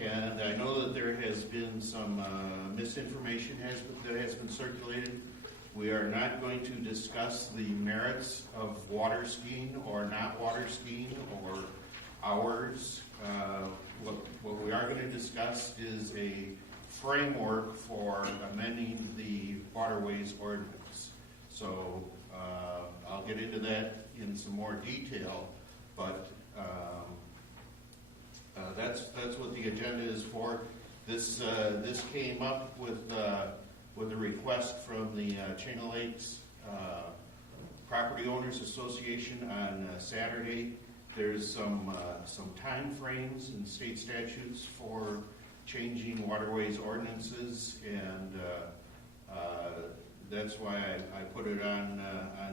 And I know that there has been some misinformation that has been circulated. We are not going to discuss the merits of water skiing or not water skiing or hours. What we are going to discuss is a framework for amending the waterways ordinance. So I'll get into that in some more detail, but that's what the agenda is for. This came up with a request from the Chain of Lakes Property Owners Association on Saturday. There's some time frames in state statutes for changing waterways ordinances, and that's why I put it on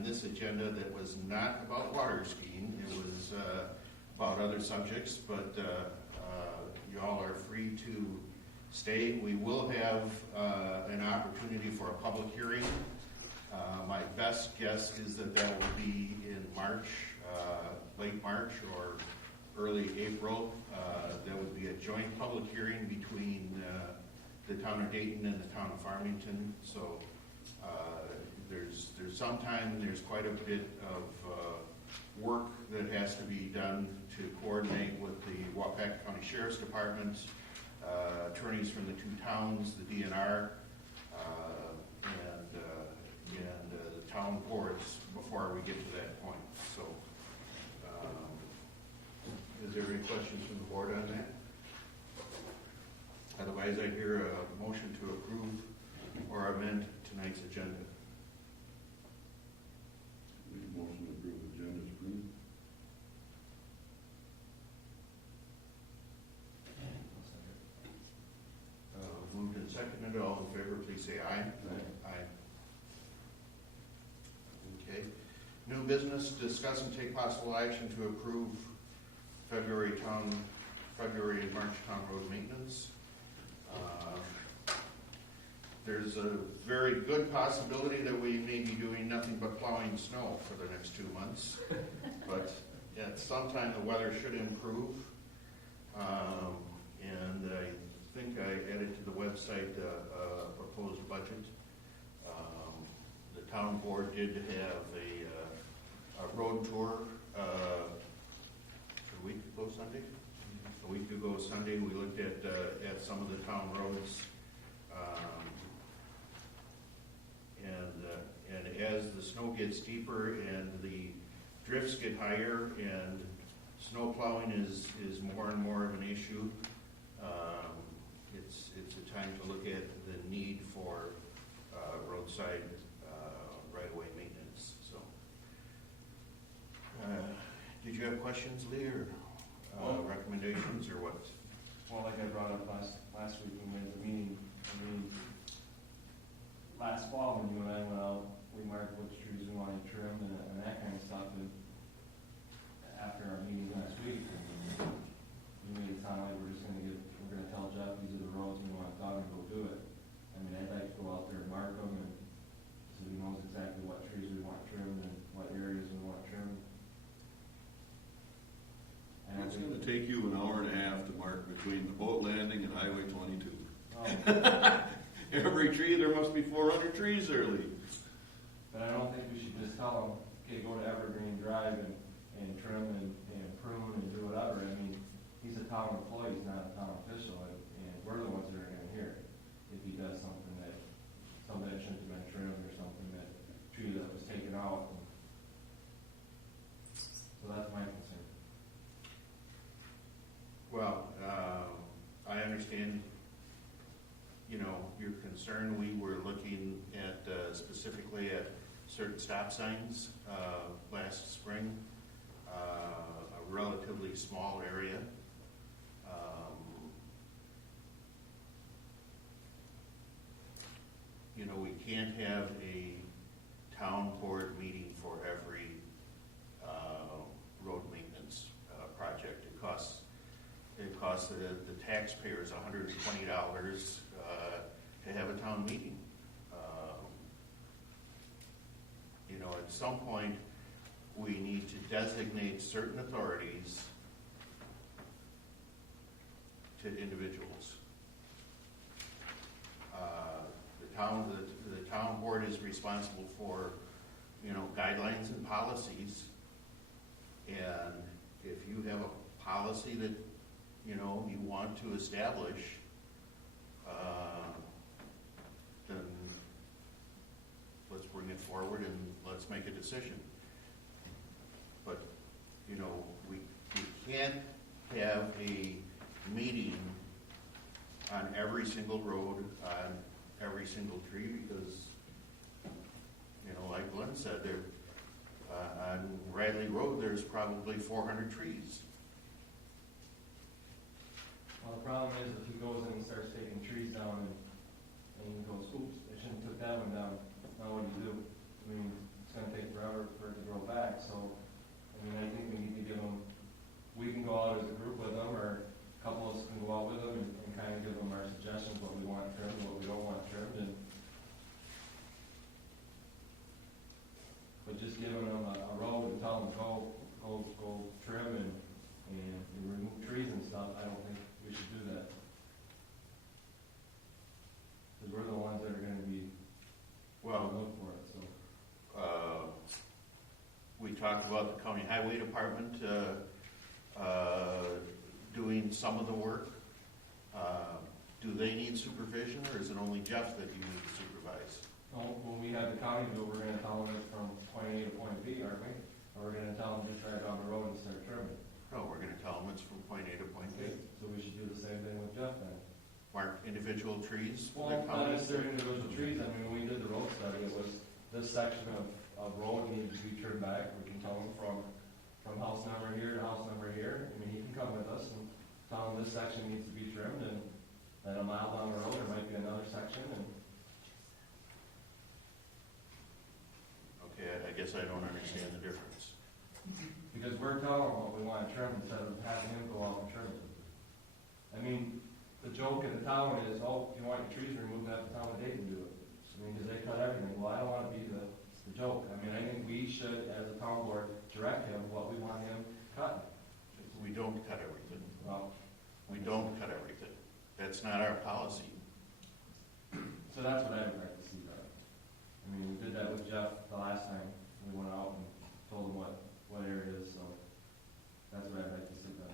this agenda that was not about water skiing. It was about other subjects, but you all are free to stay. We will have an opportunity for a public hearing. My best guess is that will be in March, late March or early April. There would be a joint public hearing between the Town of Dayton and the Town of Farmington. So there's some time, there's quite a bit of work that has to be done to coordinate with the Waupaca County Sheriff's Department, attorneys from the two towns, the DNR, and the town boards before we get to that point. So, is there any questions from the board on that? Otherwise, I hear a motion to approve or amend tonight's agenda. Make a motion to approve the agenda is approved. Moved and seconded. All in favor, please say aye. Aye. Aye. Okay. New business, discuss and take possible action to approve February and March town road maintenance. There's a very good possibility that we may be doing nothing but plowing snow for the next 2 months. But at some time the weather should improve. And I think I added to the website a proposed budget. The town board did have a road tour a week ago Sunday. A week ago Sunday, we looked at some of the town roads, and as the snow gets deeper and the drifts get higher and snow plowing is more and more of an issue, it's a time to look at the need for roadside right-of-way maintenance. So, did you have questions, Lee, or recommendations, or what? Well, like I brought up last week when we had the meeting, last fall when you and I went out, we marked which trees we wanted trimmed and that kind of stuff. And after our meeting last week, we made it sound like we're going to tell Jeff these are the roads we want done and go do it. I mean, I'd like to go out there and mark them, and so he knows exactly what trees we want trimmed and what areas we want trimmed. And It's going to take you an hour and a half to mark between the boat landing and Highway 22. Every tree, there must be 400 trees there, Lee. But I don't think we should just tell them, okay, go to Evergreen Drive and trim and prune and do whatever. I mean, he's a town employee, he's not a town official, and we're the ones that are going to hear it if he does something that shouldn't have been trimmed or something that tree that was taken out. So that's my concern. Well, I understand, your concern. We were looking at specifically at certain stop signs last spring, a relatively small area. We can't have a town board meeting for every road maintenance project. It costs the taxpayers $120 to have a town meeting. At some point, we need to designate certain authorities to individuals. The town board is responsible for, guidelines and policies. And if you have a policy that, you want to establish, then let's bring it forward and let's make a decision. But, we can't have a meeting on every single road, on every single tree, because, like Glenn said, there, on Radley Road, there's probably 400 trees. Well, the problem is if he goes in and starts taking trees down and he goes, oops, I shouldn't have took that one down. Now what do you do? I mean, it's gonna take forever for it to grow back, so, I think we need to give them, we can go out as a group with them, or a couple of us can go out with them and kind of give them our suggestions, what we want trimmed, what we don't want trimmed, and but just giving them a road and telling them go trim and remove trees and stuff, I don't think we should do that. Because we're the ones that are gonna be look for it, so. We talked about the county highway department doing some of the work. Do they need supervision, or is it only Jeff that you need to supervise? Well, when we have the county do it, we're gonna tell them it's from point A to point B, aren't we? Or we're gonna tell them just drive down the road and start trimming. No, we're gonna tell them it's from point A to point B. So we should do the same thing with Jeff then. Mark individual trees for Well, the not county. necessarily individual trees. I mean, when we did the road study, it was this section of road needed to be trimmed back. We can tell them from house number here to house number here. I mean, he can come with us and tell them this section needs to be trimmed, and then a mile down the road, there might be another section, and Okay, I guess I don't understand the difference. because we're telling them what we want to trim instead of having him go out and trim it. I mean, the joke in the town is, oh, if you want your trees removed, have the Town of Dayton do it. I mean, because they cut everything. Well, I don't want to be the joke. I mean, I think we should, as a town board, direct him what we want him cutting. We don't cut everything. Well, We don't cut everything. That's not our policy. so that's what I would like to see done. I mean, we did that with Jeff the last time. We went out and told him what areas, so that's what I'd like to see done.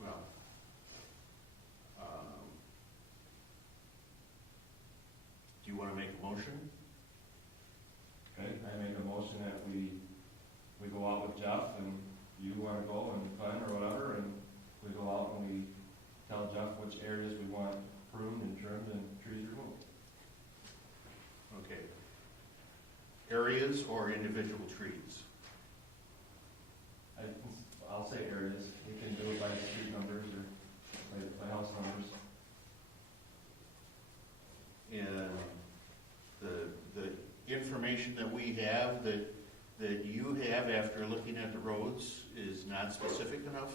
Well, do you want to make a motion? Okay, I make a motion that we go out with Jeff, and you want to go and Glenn or whatever, and we go out and we tell Jeff which areas we want pruned and trimmed and trees removed. Okay. Areas or individual trees? I'll say areas. We can do it by street numbers or by house numbers. And the information that we have, that you have after looking at the roads, is not specific enough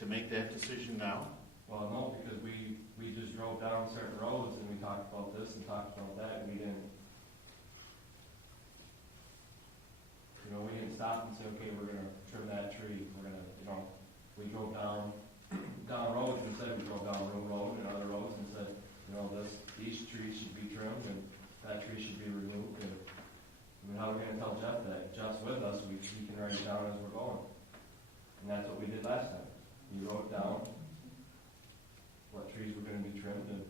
to make that decision now? Well, no, because we just drove down certain roads and we talked about this and talked about that, and we didn't stop and say, okay, we're gonna trim that tree, we're gonna, we drove down roads and said, we drove down Room Road and other roads and said, these trees should be trimmed and that tree should be removed, and how are we gonna tell Jeff that? If Jeff's with us, he can write it down as we're going. And that's what we did last time. We wrote down what trees were gonna be trimmed, and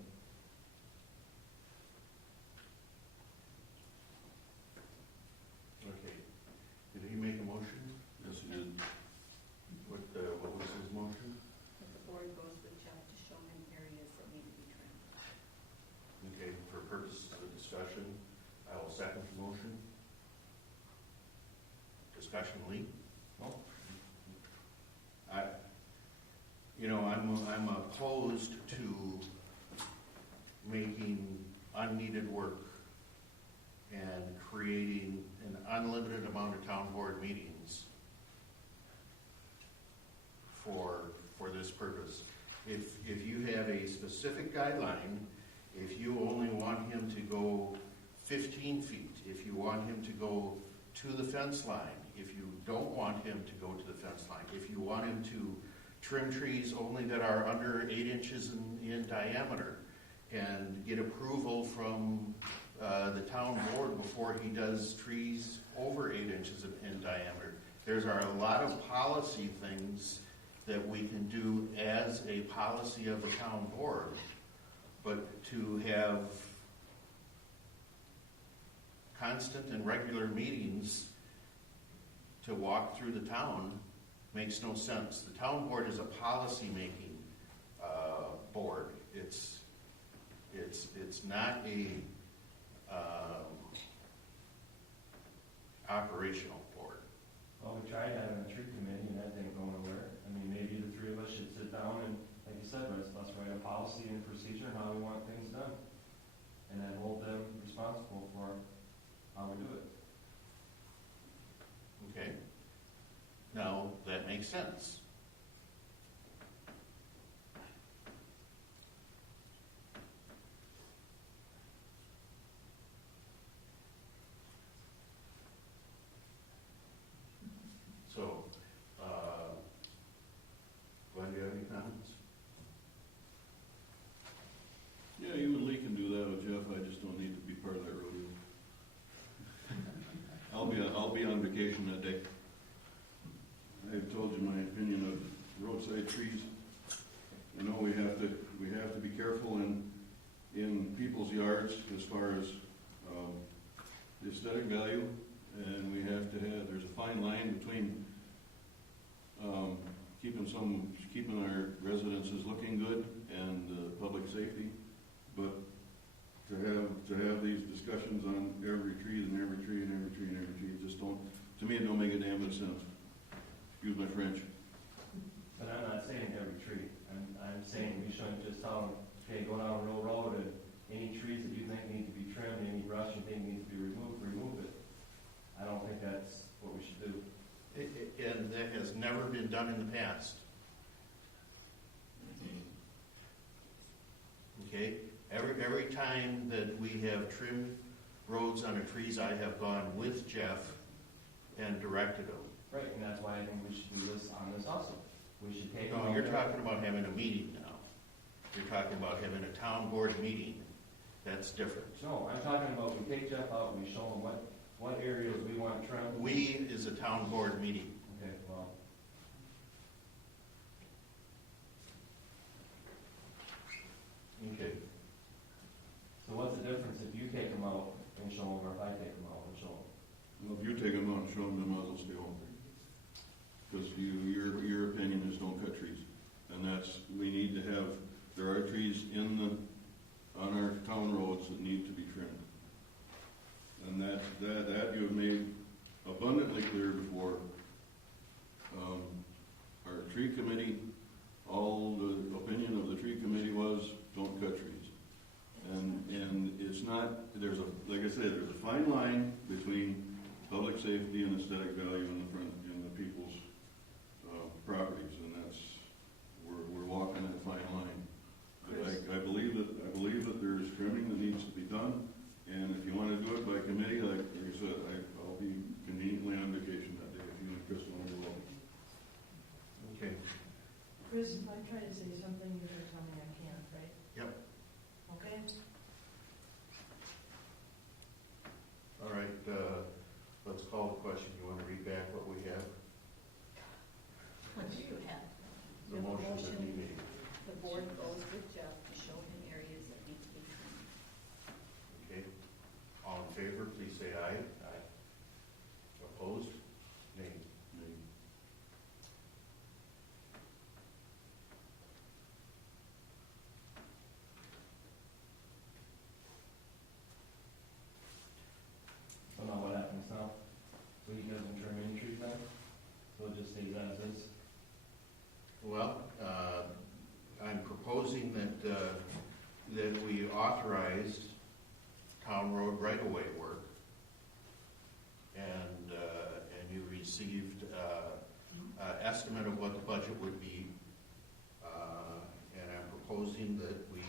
Okay. Did he make a motion? Yes, he did. What was his motion? That the board goes with Jeff to show him areas that need to be trimmed. Okay, for purposes of discussion, I will second the motion. Discussion, Lee? No. I'm opposed to making unneeded work and creating an unlimited amount of town board meetings for this purpose. If you have a specific guideline, if you only want him to go 15 feet, if you want him to go to the fence line, if you don't want him to go to the fence line, if you want him to trim trees only that are under 8 inches in diameter, and get approval from the town board before he does trees over 8 inches in diameter. There's a lot of policy things that we can do as a policy of the town board, but to have constant and regular meetings to walk through the town makes no sense. The town board is a policy-making board. It's not a operational board. Well, we tried having a tree committee and that didn't go nowhere. I mean, maybe the three of us should sit down and, like you said, let's write a policy and procedure on how we want things done. And then hold them responsible for how we do it. Okay? Now, that makes sense. So, Glenn, do you have any comments? Yeah, you and Lee can do that with Jeff, I just don't need to be part of that rodeo. I'll be on vacation that day. I've told you my opinion of roadside trees. I know we have to be careful in people's yards as far as the aesthetic value, and we have to have, there's a fine line between keeping our residences looking good and public safety, but to have these discussions on every tree and every tree and every tree and every tree, just don't, to me, it don't make a damn bit of sense. Excuse my French. But I'm not saying every tree. I'm saying we shouldn't just tell them, okay, go down Real Road and any trees that you think need to be trimmed, any brush you think needs to be removed, remove it. I don't think that's what we should do. And that has never been done in the past. Okay? Every time that we have trimmed roads on the trees, I have gone with Jeff and directed them. Right, and that's why I think we should do this on this also. We should take. No, you're talking about having a meeting now. You're talking about having a town board meeting. That's different. No, I'm talking about we take Jeff out and we show him what areas we want trimmed. We is a town board meeting. Okay, well. Okay. So what's the difference if you take them out and show them, or if I take them out and show them? Well, if you take them out and show them, they might as well stay home. Because your opinion is don't cut trees. And that's, we need to have, there are trees on our town roads that need to be trimmed. And that you have made abundantly clear before. Our tree committee, all the opinion of the tree committee was, don't cut trees. And it's not, like I said, there's a fine line between public safety and aesthetic value in the people's properties, and that's, we're walking that fine line. But I believe that there's trimming that needs to be done, and if you want to do it by committee, like you said, I'll be conveniently on vacation that day if you and Chris want to go. Okay. Chris, if I try to say something, you're going to tell me I can't, right? Yep. Okay? All right, let's call the question. You want to read back what we have? What do you have? The You have a motion that we motion. made. The board goes with Jeff to show him areas that need to be trimmed. Okay. All in favor, please say aye. Aye. Opposed? Nay. So now what happens now? So he doesn't trim any trees then? So it just stays as is? Well, I'm proposing that we authorized town road right-of-way work, and you received estimate of what the budget would be, and I'm proposing that we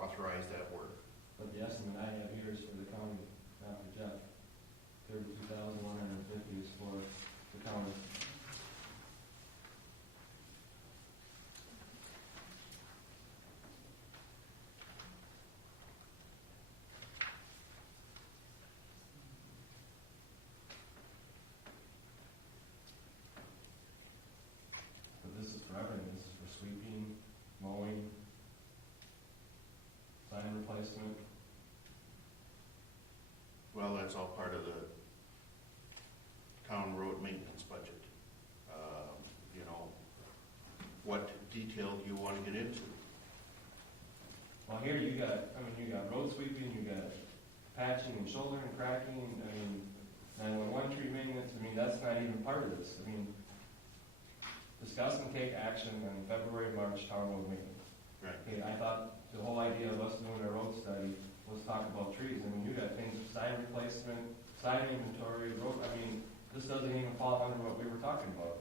authorize that work. But the estimate I have here is for the county, not for Jeff. $32,150 is for the county. for everything, this is for sweeping, mowing, sign replacement. Well, that's all part of the town road maintenance budget. You know, what detail do you want to get into? Well, here you got, you got road sweeping, you got patching and shoulder and cracking, 911 tree maintenance, that's not even part of this. Discuss and take action in February, March town road maintenance. Right. Okay, I thought the whole idea of us doing a road study was talk about trees. You got things, sign replacement, sign inventory, road, this doesn't even fall under what we were talking about.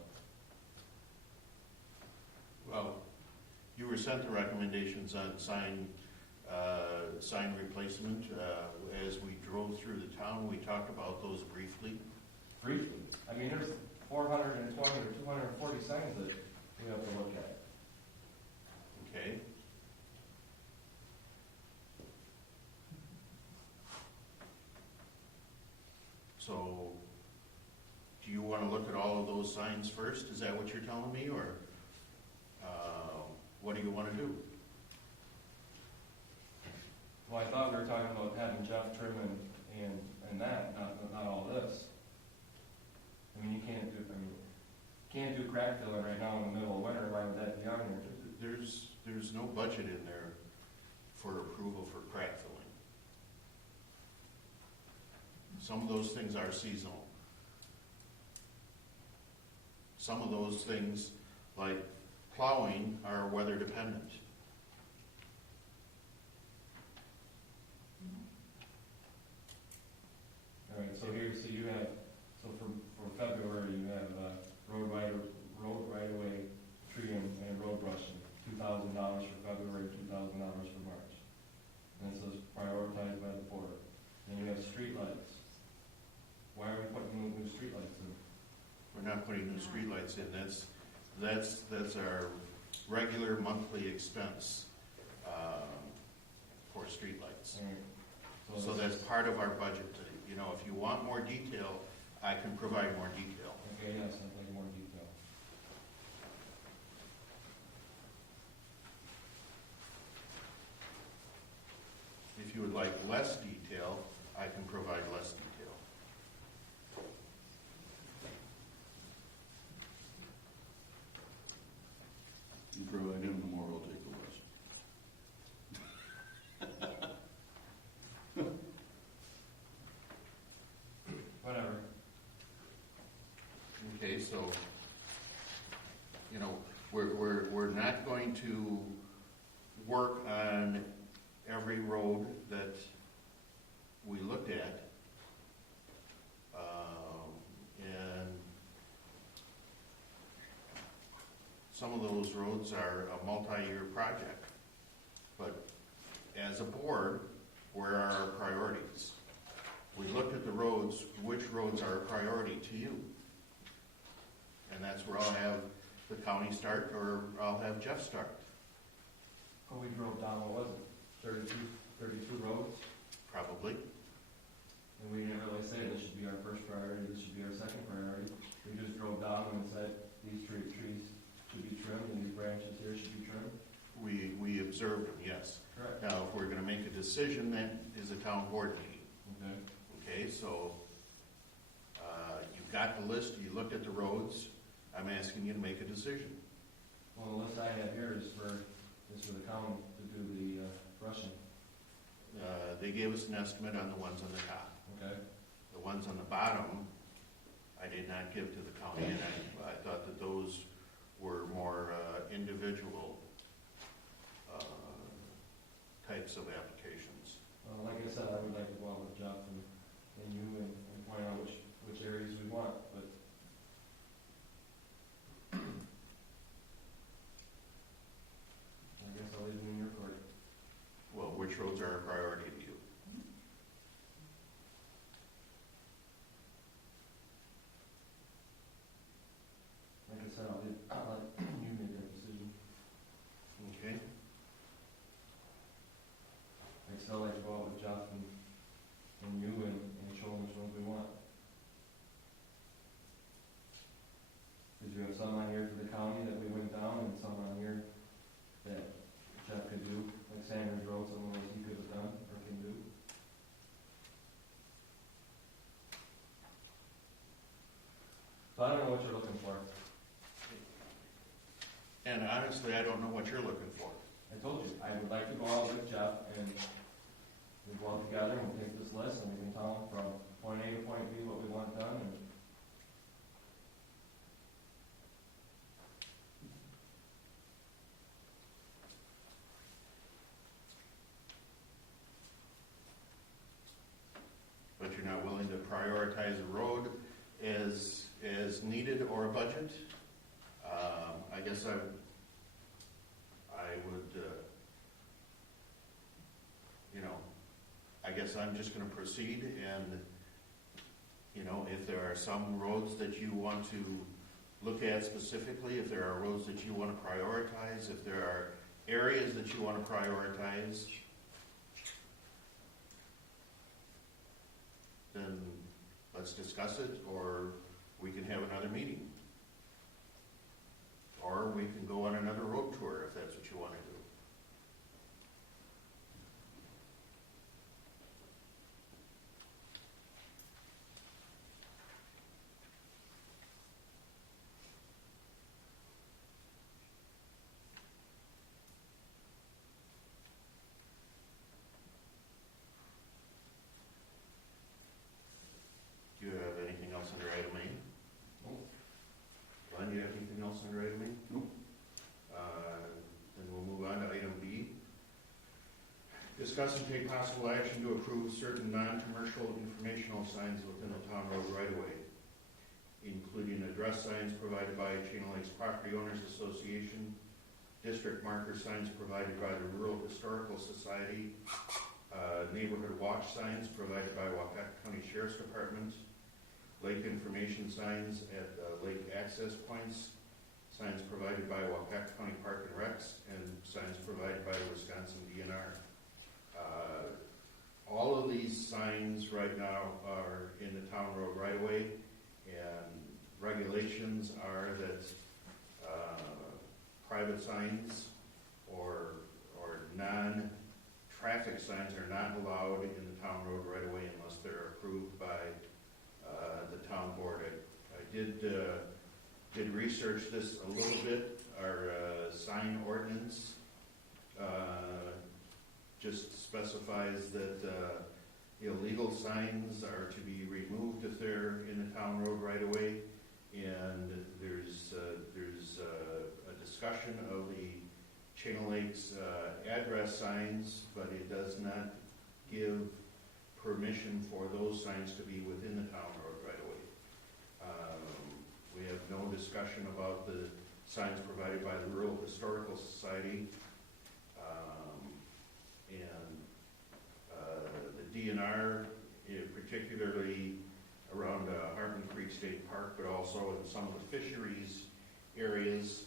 Well, you were sent the recommendations on sign replacement. As we drove through the town, we talked about those briefly. Briefly. There's 420 or 240 signs that we have to look at. Okay. So, do you want to look at all of those signs first? Is that what you're telling me, or what do you want to do? Well, I thought we were talking about having Jeff trim and that, not all this. You can't do crack filling right now in the middle of winter. Why would that be on there? There's no budget in there for approval for crack filling. Some of those things are seasonal. Some of those things, like plowing, are weather dependent. All right, so here, for February, you have road right of way, tree and road brushing, $2,000 for February, $2,000 for March. And it says prioritized by the porter. Then you have street lights. Why are we putting new street lights in? We're not putting new streetlights in. That's our regular monthly expense for streetlights. All right. So that's part of our budget. If you want more detail, I can provide more detail. Okay, yes, I'd like more detail. If you would like less detail, I can provide less detail. You provide him, the more we'll take the less. Whatever. Okay, so, we're not going to work on every road that we looked at. And some of those roads are a multi-year project. But as a board, where are our priorities? We looked at the roads, which roads are a priority to you? And that's where I'll have the county start, or I'll have Jeff start. Oh, we drove down, what was it, 32 roads? Probably. And we didn't really say this should be our first priority, this should be our second priority. We just drove down and said, these trees should be trimmed, and these branches here should be trimmed. We observed them, yes. Correct. Now, if we're gonna make a decision, that is a town board meeting. Okay. Okay, so, you've got the list, you looked at the roads, I'm asking you to make a decision. Well, the list I have here is for the county to do the brushing. They gave us an estimate on the ones on the top. Okay. The ones on the bottom, I did not give to the county, and I thought that those were more individual types of applications. Like I said, I would like to go out with Jeff and you and point out which areas we want, but I guess I'll leave it in your court. Well, which roads are a priority to you? Like I said, I'll let you make that decision. Okay. I'd still like to go out with Jeff and And honestly, I don't know what you're looking for. I told you, I would like to go out with Jeff and we go out together and we'll take this list and we can tell him from point A to point B what we want done and But you're not willing to prioritize a road as needed or a budget? I guess I would, I guess I'm just gonna proceed and, if there are some roads that you want to look at specifically, if there are roads that you wanna prioritize, if there are areas that you wanna prioritize, then let's discuss it, or we can have another meeting. Or we can go on another road tour if that's what you want to do. Do you have anything else under item A? Nope. Glenn, do you have anything else under item A? Nope. Then we'll move on to item B. Discuss and take possible action to approve certain non-commercial informational signs within the town road right-of-way, including address signs provided by Channel Lakes Property Owners Association, district marker signs provided by the Rural Historical Society, neighborhood watch signs provided by Waupaca County Sheriff's Department, lake information signs at lake access points, signs provided by Waupaca County Park and Recs, and signs provided by the Wisconsin DNR. All of these signs right now are in the town road right-of-way, and regulations are that private signs or non-traffic signs are not allowed in the town road right-of-way unless they're approved by the town board. I did research this a little bit. Our sign ordinance just specifies that illegal signs are to be removed if they're in the town road right away. And there's a discussion of the Channel Lakes address signs, but it does not give permission for those signs to be within the town road right away. We have no discussion about the signs provided by the Rural Historical Society. The DNR, particularly around Hartman Creek State Park, but also in some of the fisheries areas,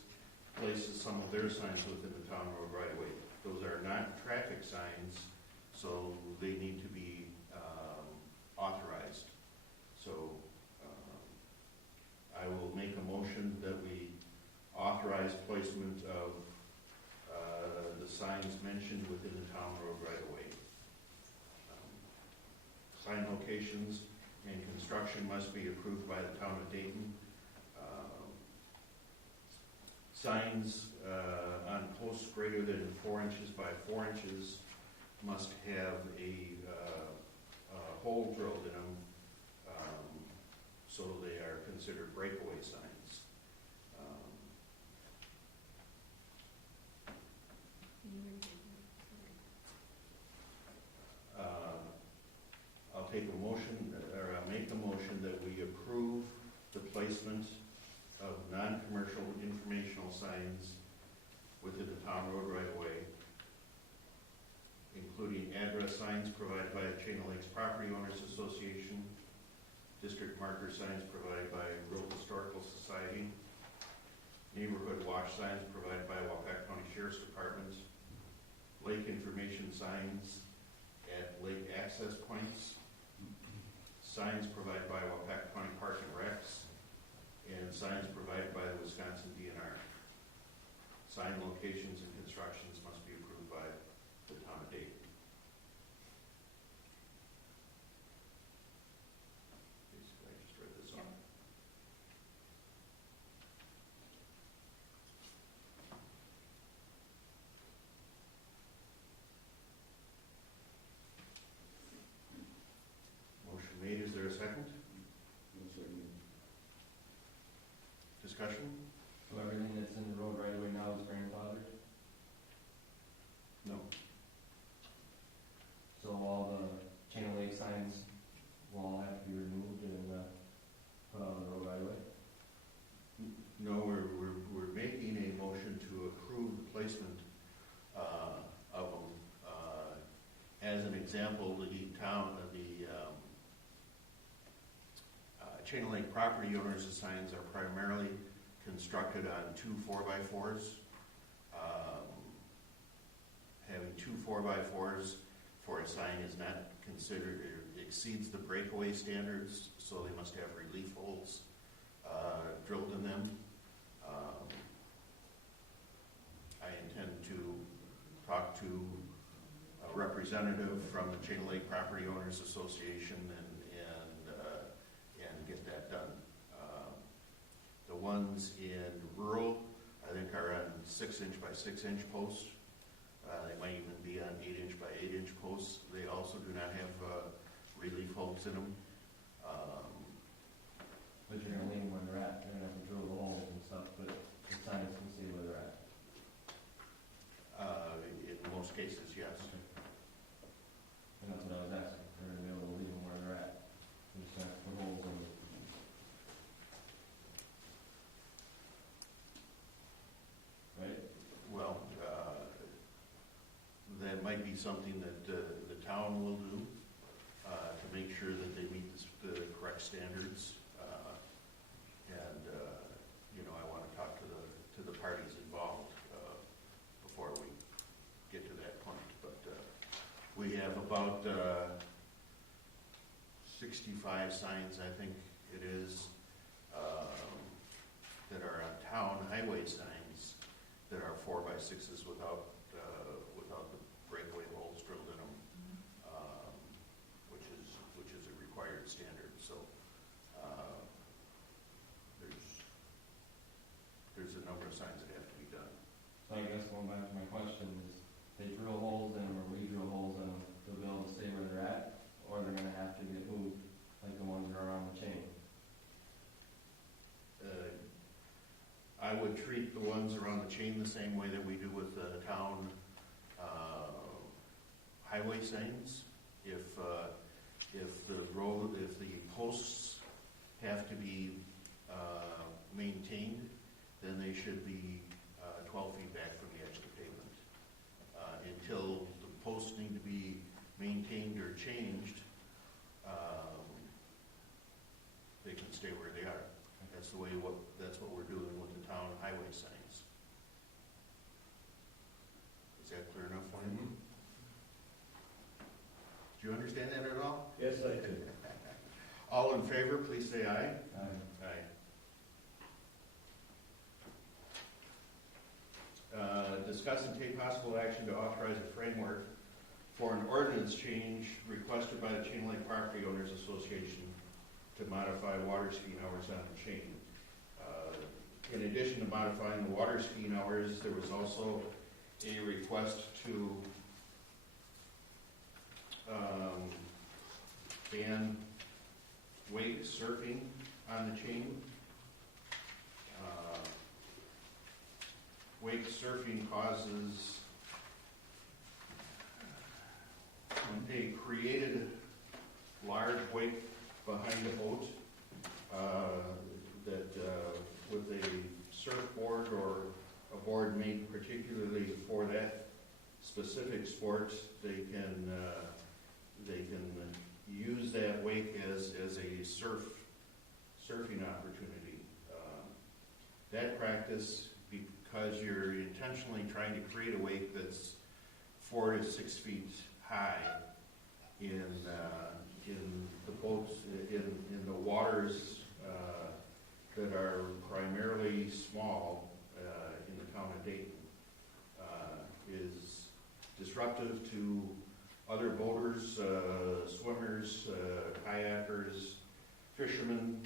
places some of their signs within the town road right away. Those are not traffic signs, so they need to be authorized. So I will make a motion that we authorize placement of the signs mentioned within the town road right away. Sign locations and construction must be approved by the Town of Dayton. Signs on posts greater than 4 inches by 4 inches must have a hole drilled in them, so they are considered breakaway signs. I'll take a motion, or I'll make a motion that we approve the placement of non-commercial informational signs within the town road right away, including address signs provided by the Channel Lakes Property Owners Association, district marker signs provided by Rural Historical Society, neighborhood watch signs provided by Waupaca County Sheriff's Department, lake information signs at lake access points, signs provided by Waupaca County Park and Recs, and signs provided by the Wisconsin DNR. Sign locations and constructions must be approved by the Town of Dayton. Basically, I just read this off. replacement of them. As an example, the Chain Lake property owners' signs are primarily constructed on 2 4x4s. Having 2 4x4s for a sign is not considered, it exceeds the breakaway standards, so they must have relief holes drilled in them. I intend to talk to a representative from the Chain Lake Property Owners Association and get that done. The ones in rural, I think, are on 6-inch by 6-inch posts. They might even be on 8-inch by 8-inch posts. They also do not have relief holes in them. But you're gonna leave them where they're at, you're gonna have to drill the holes and stuff, but the signs can see where they're at. In most cases, yes. And that's what I was asking, they're gonna be able to leave them where they're at. They're just gonna have to put holes in them. Right? Well, that might be something that the town will do to make sure that they meet the correct standards. I want to talk to the parties involved before we get to that point. But we have about 65 signs, I think it is, that are on town highway signs that are 4x6s without the breakaway holes drilled in them, which is a required standard. So there's a number of signs that have to be done. So I guess going back to my question is, they drill holes in them or we drill holes in them, they'll be able to stay where they're at, or they're gonna have to get moved, like the ones that are on the chain. I would treat the ones around the chain the same way that we do with the town highway signs. If the posts have to be maintained, then they should be 12 feet back from the edge of the pavement. Until the posts need to be maintained or changed, they can stay where they are. That's what we're doing with the town highway signs. Is that clear enough for you? Do you understand that at all? Yes, I do. All in favor, please say aye. Aye. Discuss and take possible action to authorize a framework for an ordinance change requested by the Chain Lake Property Owners Association to modify water skiing hours on the chain. In addition to modifying the water skiing hours, there was also a request to ban wake surfing on the chain. Wake surfing causes, when they created large wake behind a boat, with a surfboard or a board made particularly for that specific sport, they can use that wake as a surfing opportunity. That practice, because you're intentionally trying to create a wake that's 4 to 6 feet high in the boats, in the waters that are primarily small in the town of Dayton, is disruptive to other boaters, swimmers, kayakers, fishermen.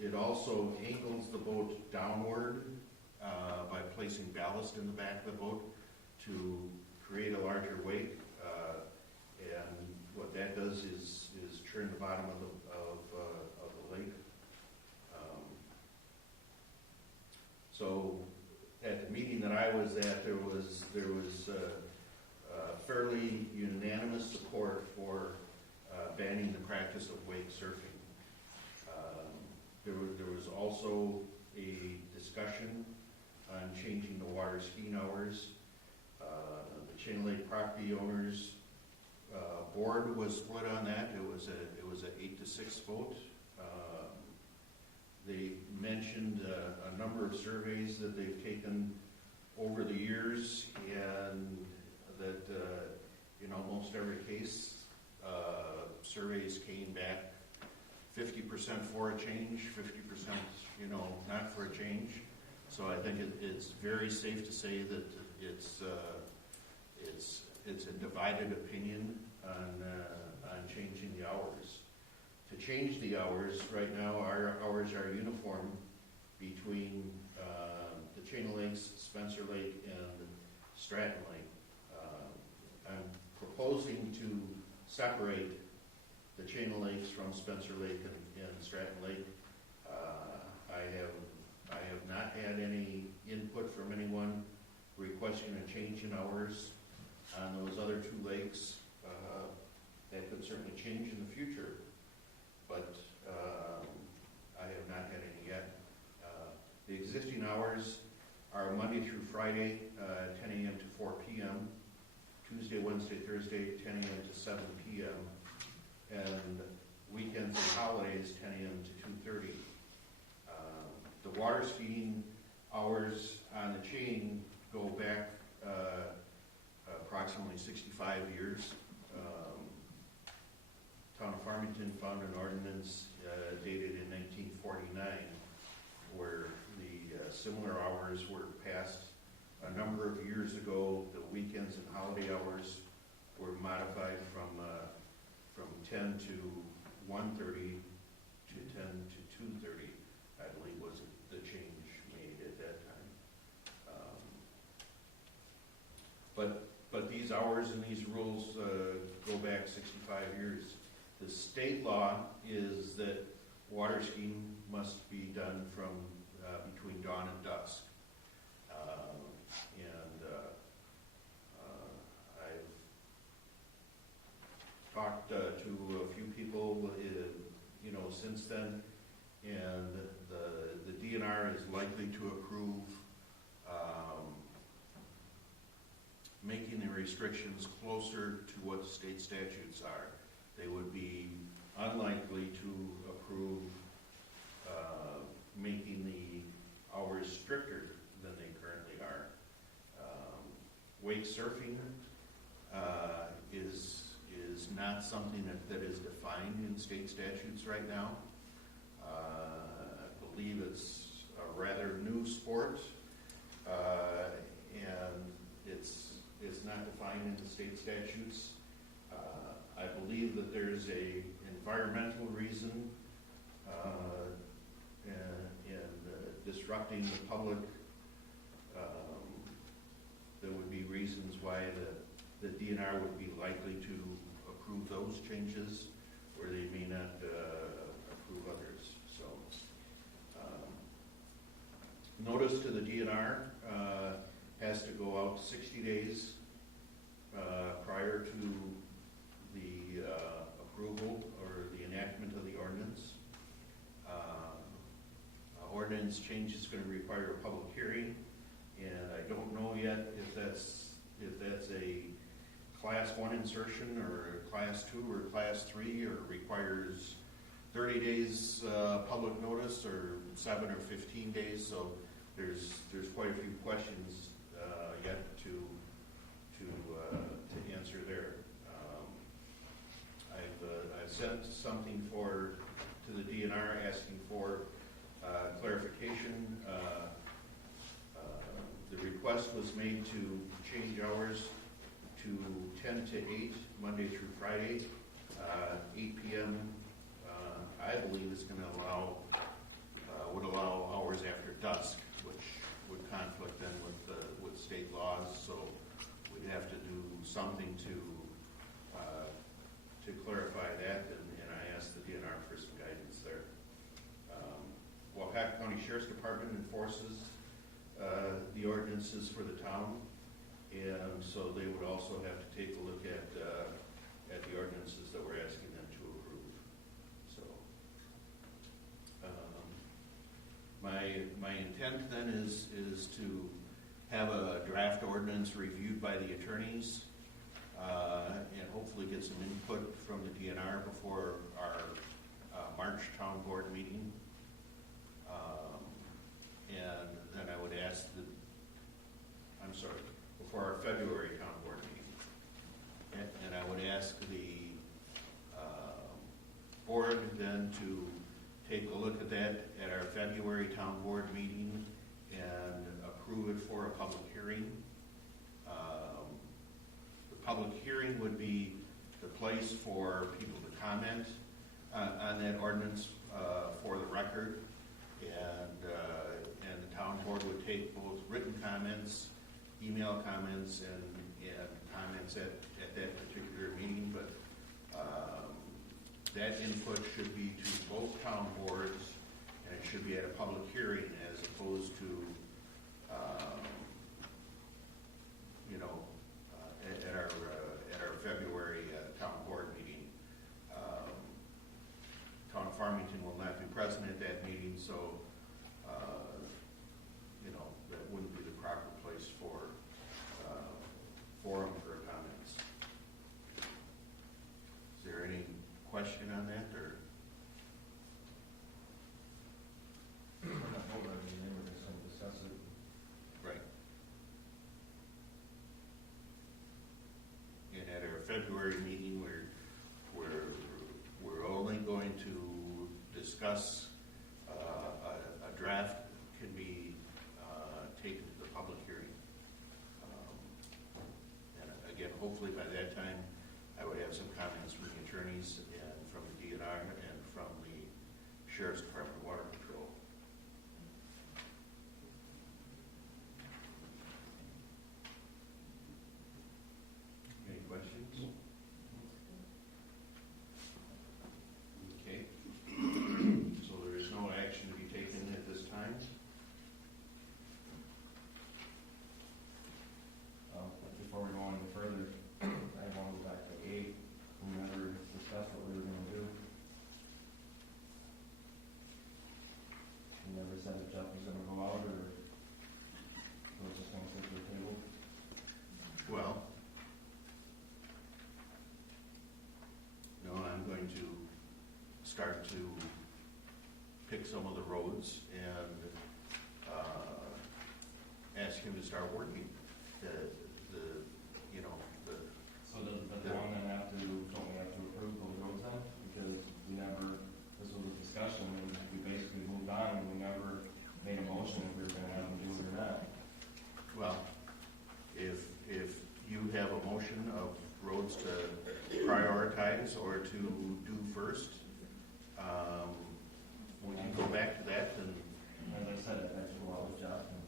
It also angles the boat downward by placing ballast in the back of the boat to create a larger wake. And what that does is turn the bottom of the lake. So at the meeting that I was at, there was fairly unanimous support for banning the practice of wake surfing. There was also a discussion on changing water skiing hours. The Chain Lake property owners board was split on that. It was a 8-6 vote. They mentioned a number of surveys that they've taken over the years, and that in almost every case, surveys came back 50% for a change, 50% not for a change. So I think it's very safe to say that it's a divided opinion on changing the hours. To change the hours, right now our hours are uniform between the Chain Lakes, Spencer Lake, and Stratton Lake. I'm proposing to separate the Chain Lakes from Spencer Lake and Stratton Lake. I have not had any input from anyone requesting a change in hours on those other two lakes. That could certainly change in the future, but I have not had any yet. The existing hours are Monday through Friday, 10 a.m. to 4 p.m., Tuesday, Wednesday, Thursday, 10 a.m. to 7 p.m., and weekends and holidays, 10 a.m. to 2:30. The water skiing hours on the chain go back approximately 65 years. Town of Farmington found an ordinance dated in 1949 where the similar hours were passed a number of years ago. The weekends and holiday hours were modified from 10 to 1:30 to 10 to 2:30, I believe was the change made at that time. But these hours and these rules go back 65 years. The state law is that water skiing must be done from between dawn and dusk. I've talked to a few people, since then, and the DNR is likely to approve making the restrictions closer to what the state statutes are. They would be unlikely to approve making the hours stricter than they currently are. Wake surfing is not something that is defined in state statutes right now. I believe it's a rather new sport, and it's not defined in the state statutes. I believe that there's a environmental reason and disrupting the public. There would be reasons why the DNR would be likely to approve those changes, where they may not approve others. So, notice to the DNR has to go out 60 days prior to the approval or the enactment of the ordinance. Ordinance change is going to require a public hearing, and I don't know yet if that's a Class 1 insertion or a Class 2 or Class 3, or requires 30 days public notice or 7 or 15 days. So there's quite a few questions yet to answer there. I've sent something to the DNR asking for clarification. The request was made to change hours to 10 to 8 Monday through Friday. 8 p.m. I believe is going to would allow hours after dusk, which would conflict then with state laws. So we'd have to do something to clarify that, and I asked the DNR for some guidance there. Waupaca County Sheriff's Department enforces the ordinances for the town, and so they would also have to take a look at the ordinances that we're asking them to approve. So my intent then is to have a draft ordinance reviewed by the attorneys, and hopefully get some input from the DNR before our March town board meeting. And then I would ask before our February town board meeting. And I would ask the board then to take a look at that at our February town board meeting and approve it for a public hearing. The public hearing would be the place for people to comment on that ordinance for the record. And the town board would take both written comments, email comments, and comments at that particular meeting. But that input should be to both town boards, and it should be at a public hearing as opposed to, at our February town board meeting. Town of Farmington will not be present at that meeting, so that wouldn't be the proper place for forum for comments. Is there any question on that, or? We're not voting on anything, we're just going to discuss it. Right. And at our February meeting, we're only going to discuss a draft can be taken to the public hearing. And again, hopefully by that time, I would have some comments from the attorneys and from the DNR and from the Sheriff's Department Water Patrol. Any questions? Okay. So there is no action to be taken at this time. Before we go on any further, I want to go back to 8. We never discussed what we were going to do. We never said if Jeff was going to go out, or was just going to sit at the table. Well, no, I'm going to start to pick some of the roads and ask him to start working. So does the town then don't we have to approve those roads then? Because we never, this was a discussion, and we basically moved on, and we never made a motion if we were going to have them do it or not. Well, if you have a motion of roads to prioritize or to do first, we can go back to that and. As I said, I'd like to go out with Jeff and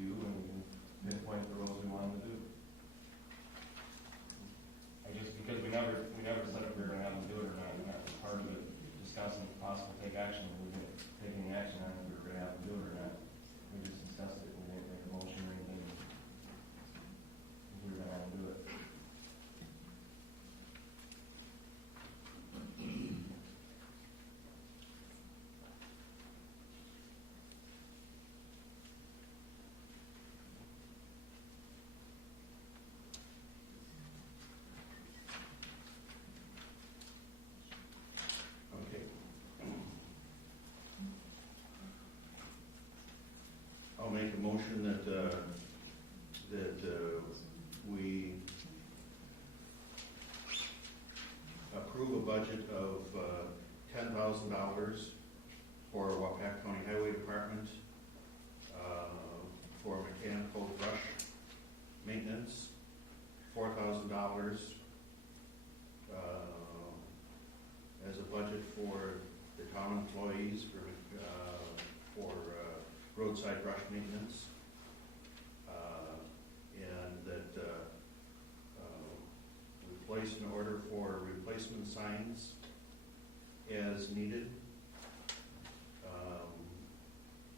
you, and we can pinpoint the roads we wanted to do. I guess because we never said if we were going to have them do it or not, and that was part of it, discussing possible take action, and we didn't take any action on if we were going to have them do it or not. We just discussed it, we didn't make a motion or anything, if we were going to have them do it. Okay. I'll make a motion that we approve a budget of $10,000 for Waupaca County Highway Department for mechanical brush maintenance, $4,000 as a budget for the town employees for roadside brush maintenance, and that we place an order for replacement signs as needed.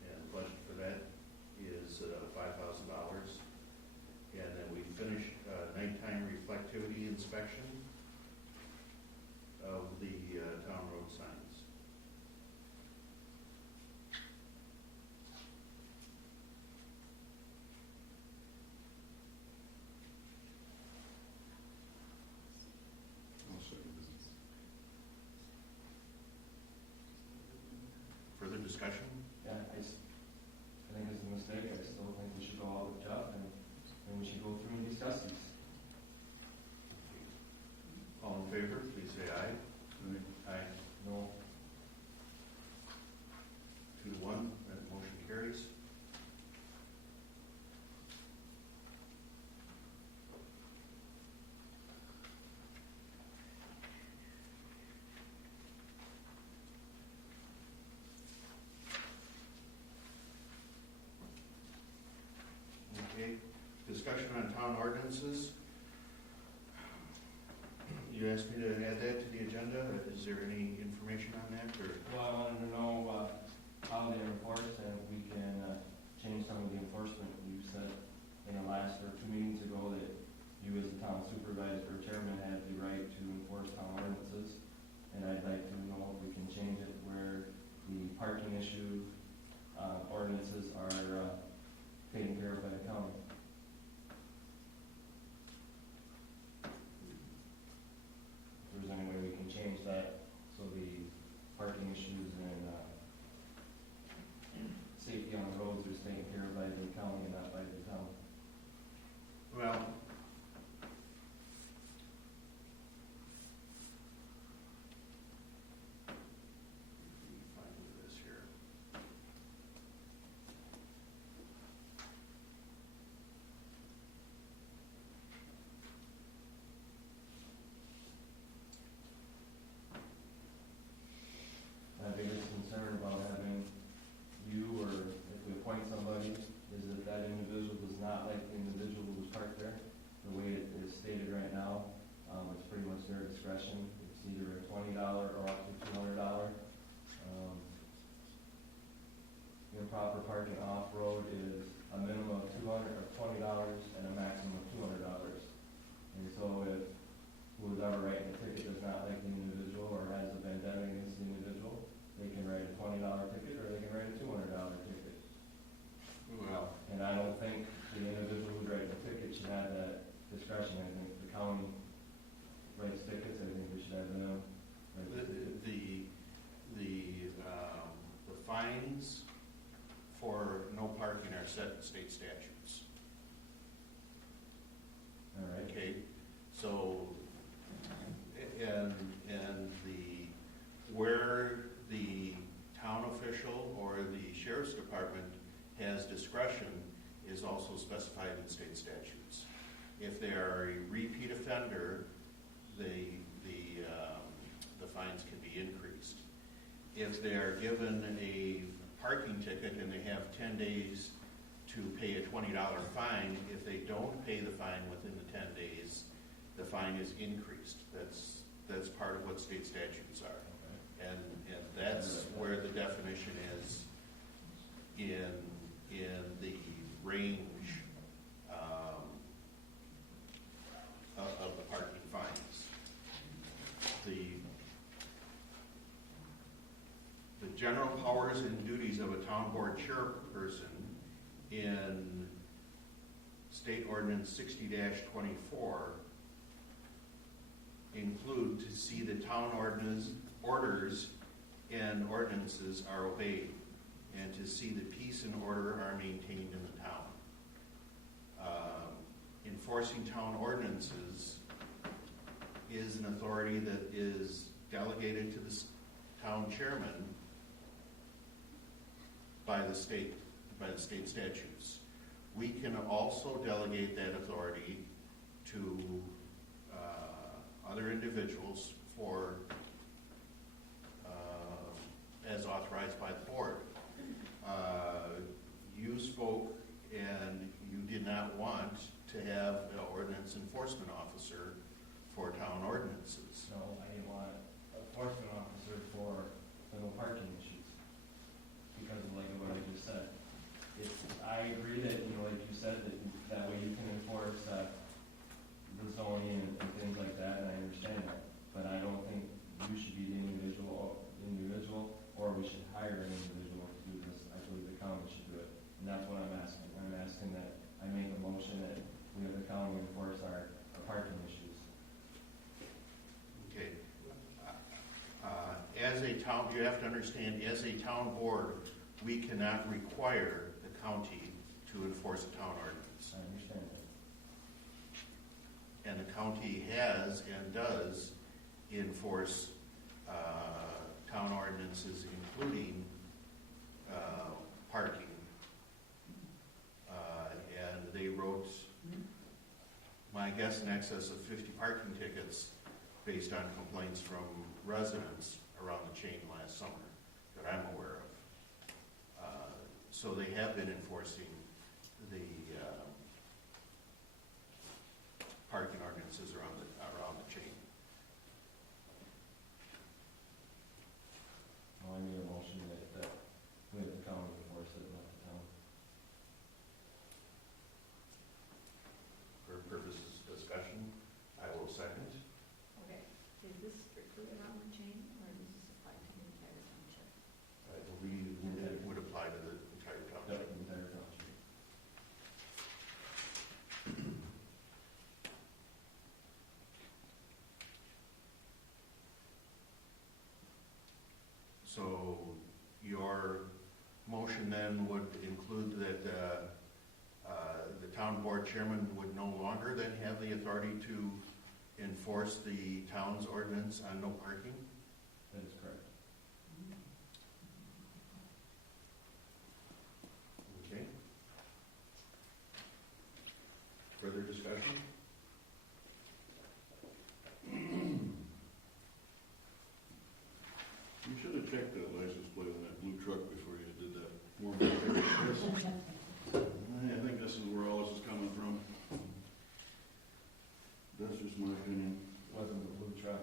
And the budget for that is $5,000. And then we finish nighttime reflectivity inspection of the town road signs. discussion? Yeah, I think it's a mistake. I still think we should go out with Jeff and we should go through and discuss these. All in favor, please say aye. Aye. No, 2 to 1, that motion carries. Okay, discussion on town ordinances. You asked me to add that to the agenda. Is there any information on that, or? well, I wanted to know how they enforce and if we can change some of the enforcement. You said in the last or 2 meetings ago that you as the town supervisor or chairman had the right to enforce town ordinances. And I'd like to know if we can change it where the parking issue ordinances are taken care of by the county. If there's any way we can change that so the parking issues and safety on the roads is taken care of by the county and not by the town. Well, let me find this here. My biggest concern about having you, or if we appoint somebody, is that that individual does not like the individual who's parked there. The way it is stated right now, it's pretty much their discretion. It's either a $20 or up to $200. Improper parking off-road is a minimum of $200 or $20 and a maximum of $200. And so if whoever writing the ticket does not like the individual or has a vendetta against the individual, they can write a $20 ticket or they can write a $200 ticket. Well, And I don't think the individual who's writing the ticket should have that discretion. I think the county writes tickets. I think we should have them write the tickets. the fines for no parking are set in state statutes. All right. Okay, so, and where the town official or the sheriff's department has discretion is also specified in state statutes. If they are a repeat offender, the fines can be increased. If they are given a parking ticket and they have 10 days to pay a $20 fine, if they don't pay the fine within the 10 days, the fine is increased. That's part of what state statutes are. And that's where the definition is in the range of the parking fines. The general powers and duties of a town board chairperson in State Ordinance 60-24 include to see the town orders and ordinances are obeyed, and to see the peace and order are maintained in the town. Enforcing town ordinances is an authority that is delegated to the town chairman by the state statutes. We can also delegate that authority to other individuals for as authorized by the board. You spoke and you did not want to have an ordinance enforcement officer for town ordinances. No, I didn't want an enforcement officer for the no parking issues because of like what I just said. I agree that, like you said, that way you can enforce the zoning and things like that, and I understand that. But I don't think you should be the individual, or we should hire an individual to do this. I believe the county should do it, and that's what I'm asking. I'm asking that I make a motion that we have the county enforce our parking issues. Okay. As a town you have to understand, as a town board, we cannot require the county to enforce a town ordinance. I understand that. And the county has and does enforce town ordinances, including parking. And they wrote, my guess, in excess of 50 parking tickets based on complaints from residents around the chain last summer that I'm aware of. So they have been enforcing the parking ordinances around the chain. Well, I need a motion that we have the county enforce it, not the town. For purposes of discussion, I will second. Okay, is this strictly around the chain, or does this apply to the entire township? I believe it would apply to the entire Yep, township. the entire township. So your motion then would include that the town board chairman would no longer then have the authority to enforce the town's ordinance on no parking? That is correct. Okay. Further discussion? You should have checked that license plate on that blue truck before you did that. More than I think this is where all this is coming from. That's just my opinion. Wasn't the blue truck.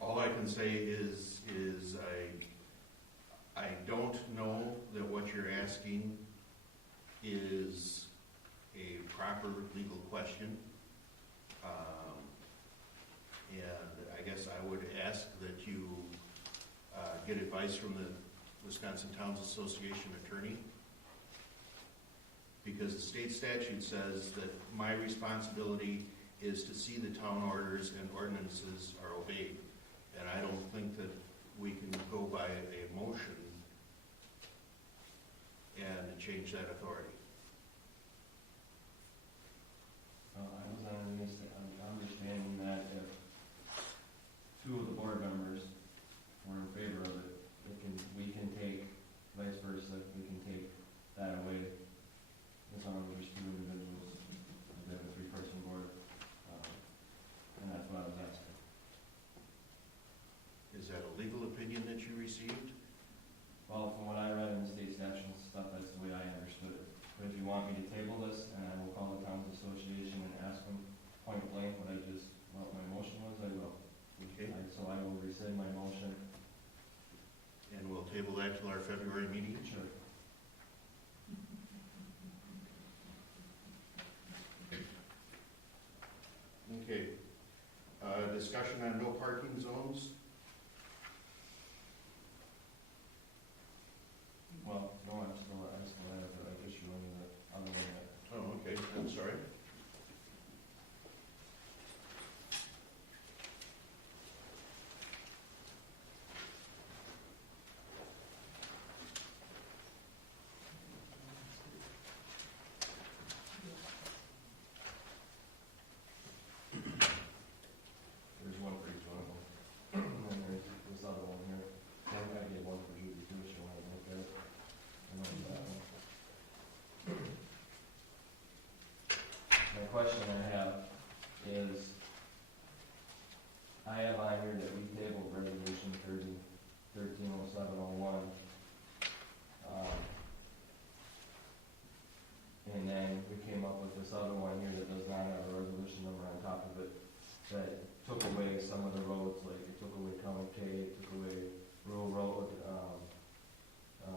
All I can say is I don't know that what you're asking is a proper legal question. And I guess I would ask that you get advice from the Wisconsin Towns Association attorney, because the state statute says that my responsibility is to see the town orders and ordinances are obeyed. And I don't think that we can go by a motion and change that authority. I was under the understanding that if two of the board members were in favor of it, we can take, vice versa, we can take that away. As long as there's two individuals, we have a three-person board, and that's what I was asking. Is that a legal opinion that you received? Well, from what I read in the state statute and stuff, that's the way I understood it. But if you want me to table this, and I will call the Towns Association and ask them point blank what my motion was, I will. Okay. So I will rescind my motion. And we'll table that till our February meeting? Sure. Okay. Discussion on no parking zones? Well, no, I still have the issue on the other one that. Oh, okay, I'm sorry. There's one for each one of them. And then there's this other one here. I think I gave one for Judy too, if you want to look at it. And then that one. My question I have is, I have on here that we tabled resolution 130701. And then we came up with this other one here that does not have a resolution number on top of it, that took away some of the roads, like it took away County K, it took away Rural Road,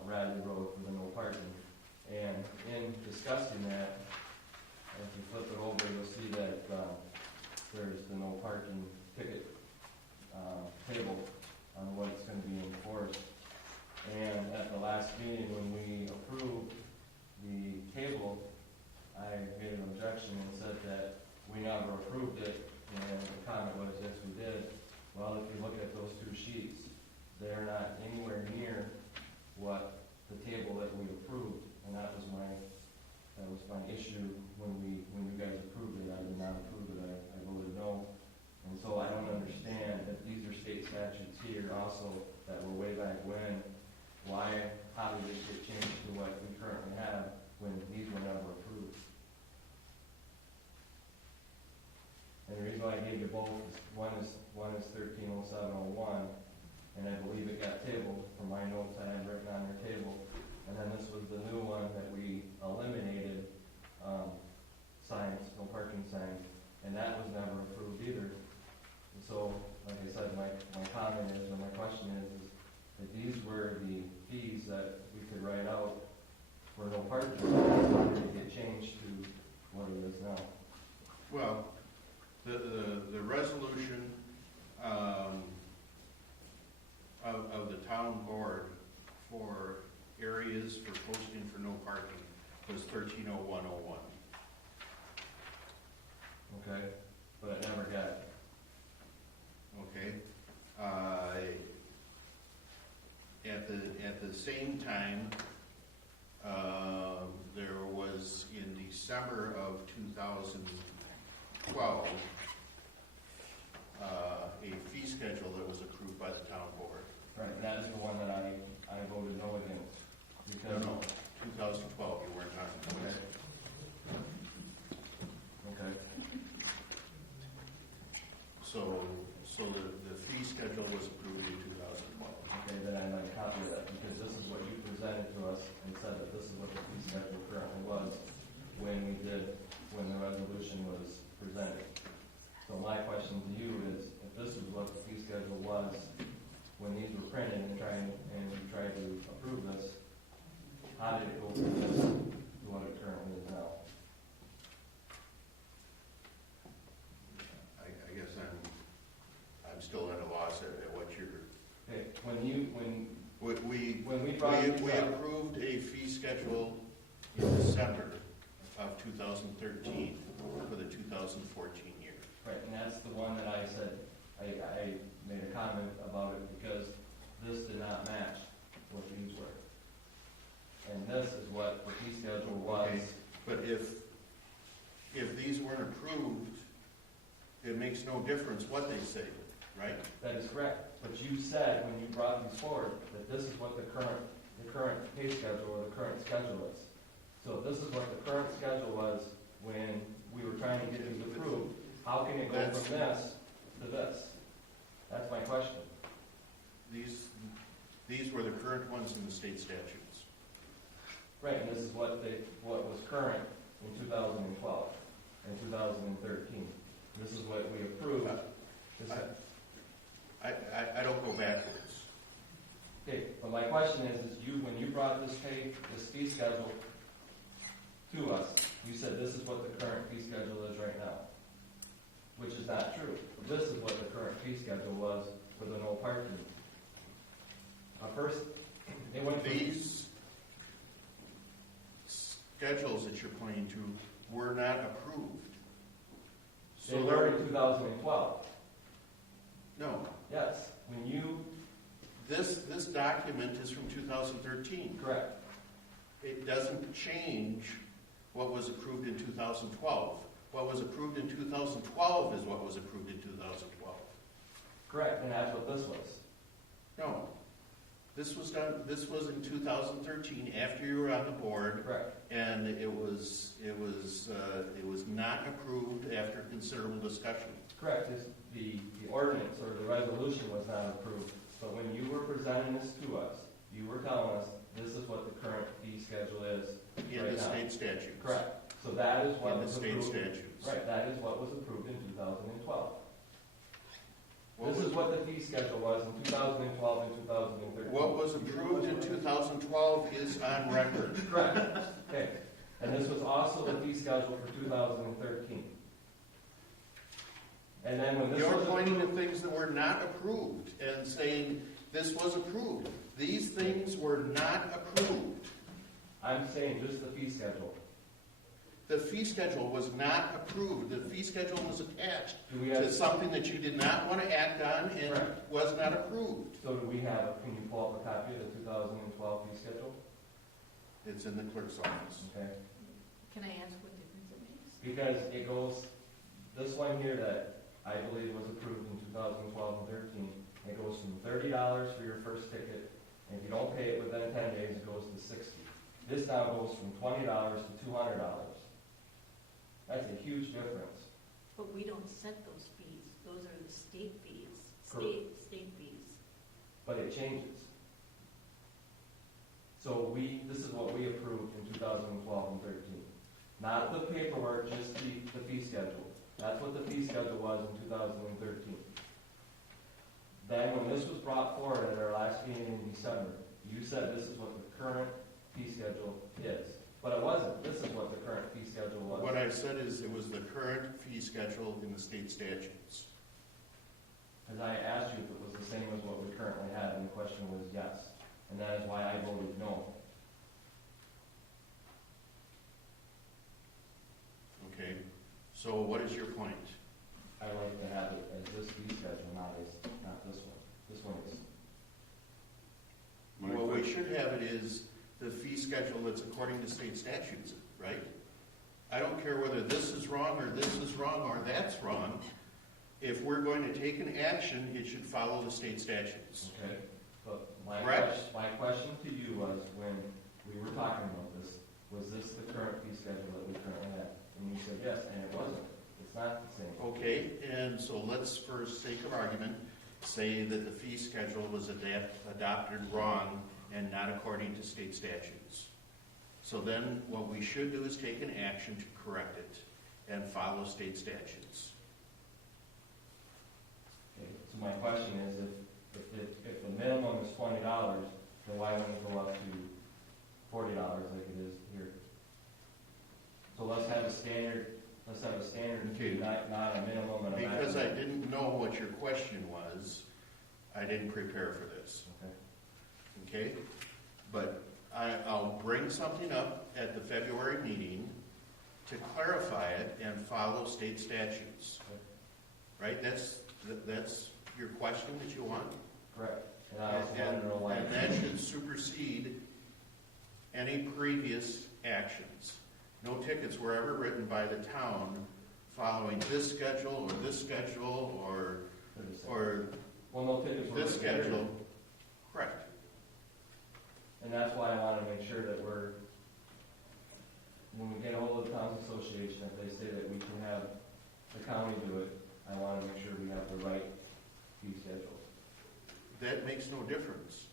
Radley Road for the no parking. And in discussing that, if you flip it over, you'll see that there's the no parking ticket table on what's going to be enforced. And at the last meeting, when we approved how did this get changed to what we currently have when these were never approved? And the reason why I gave you both is one is 130701, and I believe it got tabled from my notes I had written on your table. And then this was the new one that we eliminated, signs, no parking signs, and that was never approved either. And so, like I said, my comment is, or my question is that these were the fees that we could write out for no parking signs to get changed to what it is now. Well, the resolution of the town board for areas for posting for no parking was 130101. Okay, but it never got. Okay. At the same time, there was in December of 2012 a fee schedule that was approved by the town board. Right, and that is the one that I voted no against. Because, No, 2012, you weren't on. Okay. Okay. So the fee schedule was approved in 2012. Okay, then I'd like a copy of that, because this is what you presented to us and said that this is what the fee schedule currently was when the resolution was presented. So my question to you is, if this is what the fee schedule was when these were printed and you tried to approve this, how did it go from this to what it currently is now? I guess I'm still at a loss at what you're. Okay, when We brought these up, approved a fee schedule in December of 2013 for the 2014 year. right, and that's the one that I said, I made a comment about it because this did not match what these were. And this is what the fee schedule was. Okay, but if these weren't approved, it makes no difference what they say, right? That is correct. But you said when you brought these forward that this is what the current pay schedule or the current schedule is. So if this is what the current schedule was when we were trying to get these approved, how can it go from this to this? That's my question. These were the current ones in the state statutes. Right, and this is what was current in 2012 and 2013. This is what we approved. I don't go backwards. Okay, but my question is when you brought this fee schedule to us, you said this is what the current fee schedule is right now, which is not true. This is what the current fee schedule was for the no parking. First, it went from These schedules that you're pointing to were not approved. they were in 2012. No, Yes, when you this document is from 2013. correct. It doesn't change what was approved in 2012. What was approved in 2012 is what was approved in 2012. Correct, and that's what this was. No, this was in 2013 after you were on the board, Correct. and it was not approved after considerable discussion. Correct. The ordinance or the resolution was not approved, but when you were presenting this to us, you were telling us this is what the current fee schedule is In right the now. state statutes. Correct. So that is what In the was state approved. statutes. Right, that is what was approved in 2012. What This was- is what the fee schedule was in 2012 and 2013. What was approved in 2012 is on record. Correct. Okay. And this was also the fee schedule for 2013. And then when this You're was pointing to approved, things that were not approved and saying this was approved. These things were not approved. I'm saying just the fee schedule. The fee schedule was not approved. The fee schedule was attached Do we to have, something that you did not want to act on and Correct. was not approved. so do we have, can you pull up a copy of the 2012 fee schedule? It's in the clerk's office. Okay. Can I ask what difference it makes? Because it goes, this one here that I believe was approved in 2012 and 13, it goes from $30 for your first ticket And if you don't pay it within 10 days, it goes to 60. This now goes from $20 to $200. That's a huge difference. But we don't set those fees. Those are the state fees, Correct. state fees. But it changes. So this is what we approved in 2012 and 13. Not the paperwork, just the fee schedule. That's what the fee schedule was in 2013. Then when this was brought forward at our last meeting in December, you said this is what the current fee schedule is. But it wasn't. This is what the current fee schedule was. What I said is it was the current fee schedule in the state statutes. Because I asked you if it was the same as what we currently had, and the question was yes. And that is why I voted no. Okay, so what is your point? I like to have it as this fee schedule, not this one. This one is, My What we question- should have it is the fee schedule that's according to state statutes, right? I don't care whether this is wrong or this is wrong or that's wrong. If we're going to take an action, it should follow the state statutes. okay? But Correct. my question to you was, when we were talking about this, was this the current fee schedule that we currently have? And you said yes, and it wasn't. It's not the same. Okay, and so let's, for sake of argument, say that the fee schedule was adopted wrong and not according to state statutes. So then what we should do is take an action to correct it and follow state statutes. Okay, so my question is, if the minimum is $20, then why wouldn't it go up to $40 like it is here? So let's have a standard Okay. fee, not a minimum and a maximum. Because I didn't know what your question was, I didn't prepare for this, Okay. okay? But I'll bring something up at the February meeting to clarify it and follow state statutes. Right? That's your question that you want? Correct. And I also want to know why. And that should supersede any previous actions. No tickets were ever written by the town following this schedule or this schedule or Well, no tickets were this written. schedule. Correct. And that's why I want to make sure that when we get a hold of the Towns Association, if they say that we can have the county do it, I want to make sure we have the right fee schedule. That makes no difference.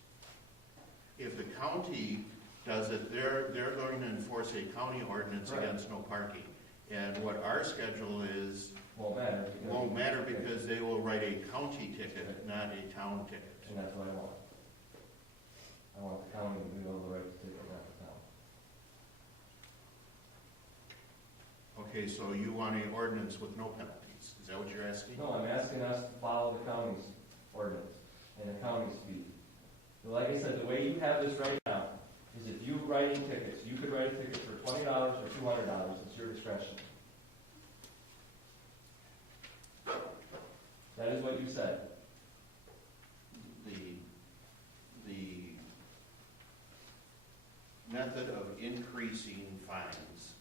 If the county does it, they're going to enforce a county ordinance Right. against no parking. And what our schedule is Won't matter. won't matter because they will write a county ticket, not a town ticket. And that's what I want. I want the county to be able to write the ticket, not the town. Okay, so you want an ordinance with no penalties, is that what you're asking? No, I'm asking us to follow the county's ordinance and the county's fee. So like I said, the way you have this right now is if you write in tickets, you could write a ticket for $20 or $200, it's your discretion. That is what you said. The method of increasing fines